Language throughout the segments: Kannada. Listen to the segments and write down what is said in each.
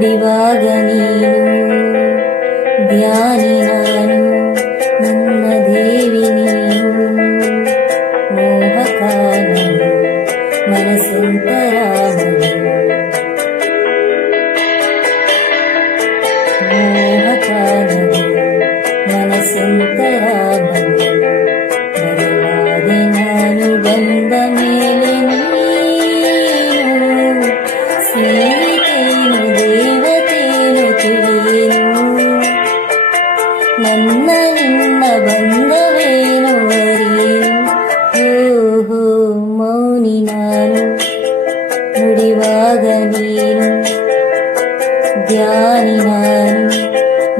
ನುಡಿವಾಗ ನೀನು ಧ್ಯಾನಿ ನಾನು ನನ್ನ ದೇವಿ ನೀನು ಮೋಹಕಾನನು ಮನಸ್ಸಂತರಾಮನು ಮೋಹಕಾನನು ಮನಸ್ಸಂತರಾಮನು ಬದಲಾದೆ ನಾನು ಬಂದ ಮೇಲೆ ನೀನು ಸ್ನೇಹಿತೇನು ದೇವತೇನು ತಿಳಿಯೇನು ನನ್ನ ನಿನ್ನ ಬಂಧವೇನು ಅರಿಯೇನು ಓಹೋ ಮೌನಿ ನಾನು ನುಡಿವಾಗ ನೀನು ಧ್ಯಾನಿ ನಾನು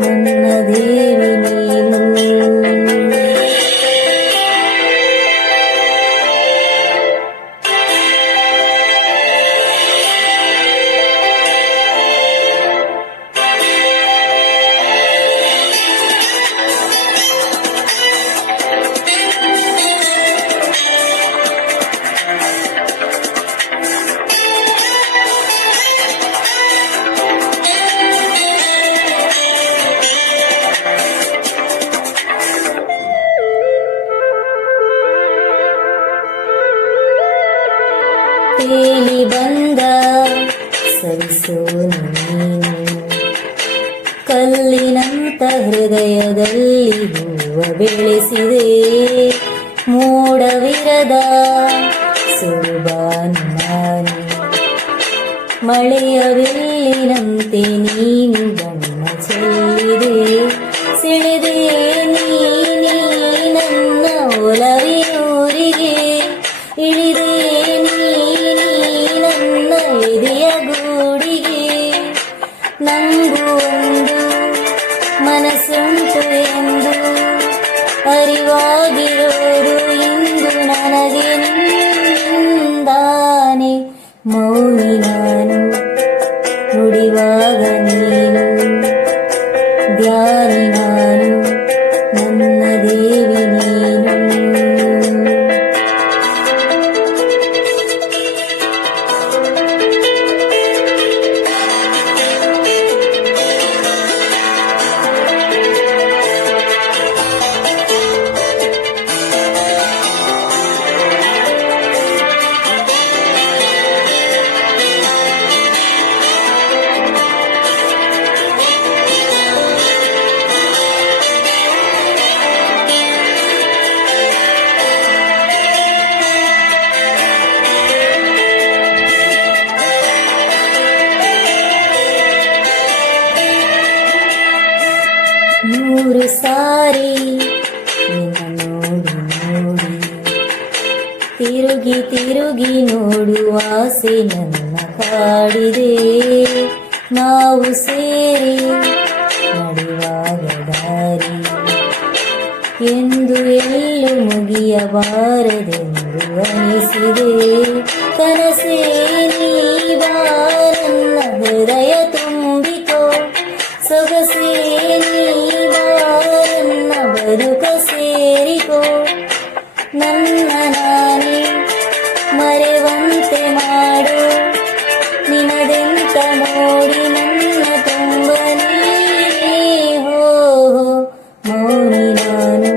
ನನ್ನ ದೇವಿ ನೀನು ತೇಲಿ ಬಂದ ಸವಿಸೋನು ನೀನು ಕಲ್ಲಿನಂತ ಹೃದಯದಲ್ಲಿ ಹೂವ ಬೆಳೆಸಿದೆ ಮೋಡವಿರದ ಸುರುಬಾನು ನಾನು ಮಳೆಯ ವೆಲ್ಲಿನಂತೆ ನೀನು ಬಣ್ಣ ಚೆಲ್ಲಿದೆ ಸೆಳೆದೆ ನೀ ನನ್ನ ಒಲವಿನೂರಿಗೆ ಇಳಿದೆ ನನ್ನ ಎದೆಯ ಗೂಡಿಗೆ ನಂಗೂ ಒಂದು ಮನಸ್ಸುಂಟು ಎಂದು ಅರಿವಾಗಿರೋದು ಇಂದು ನನಗೆ ನಿಂದಾನೆ ಮೌನಿ ನಾನು ನುಡಿವಾಗ ನೀನು ಧ್ಯಾನಿ ನಾನು ನನ್ನ ದೇವಿ ನೀನು ನೂರು ಸಾರಿ ನಿನ್ನ ನೋಡಿ ನೋಡಿ ತಿರುಗಿ ತಿರುಗಿ ನೋಡುವ ಆಸೆ ನನ್ನ ಕಾಡಿದೆ ನಾವು ಸೇರಿ ನಡೆಯುವಾಗ ದಾರಿ ಎಂದು ಎಲ್ಲೂ ಮುಗಿಯಬಾರದೆಂದು ಅನಿಸಿದೆ ಕನಸೇ ನೀ ಬಾ ನನ್ನ ಹೃದಯ ತುಂಬಿಕೋ ಸೊಗಸೇ ನೀ ಬಾ ನನ್ನ ಬದುಕ ಸೇರಿಕೋ ನನ್ನ ನಾನೇ ಮರೆವಂತೆ ಮಾಡು ನಿನದೆಂತ ನೋಡಿ ನನ್ನ ತುಂಬನೇ ಹೋ ಮೌನಿ ನಾನು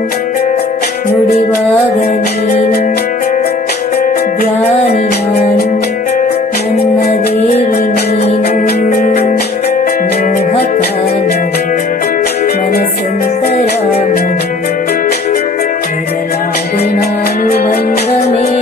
ನುಡಿವಾಗ ನೀನು ಧ್ಯಾನಿ ನಾನು ನನ್ನ ದೇವಿ ನೀನು ಮೋಹಕಾನನು ಮನಸ್ಸಂತರಾಮನು ಬದಲಾದೆ ನಾನು ಬಂದ ಮೇಲೆ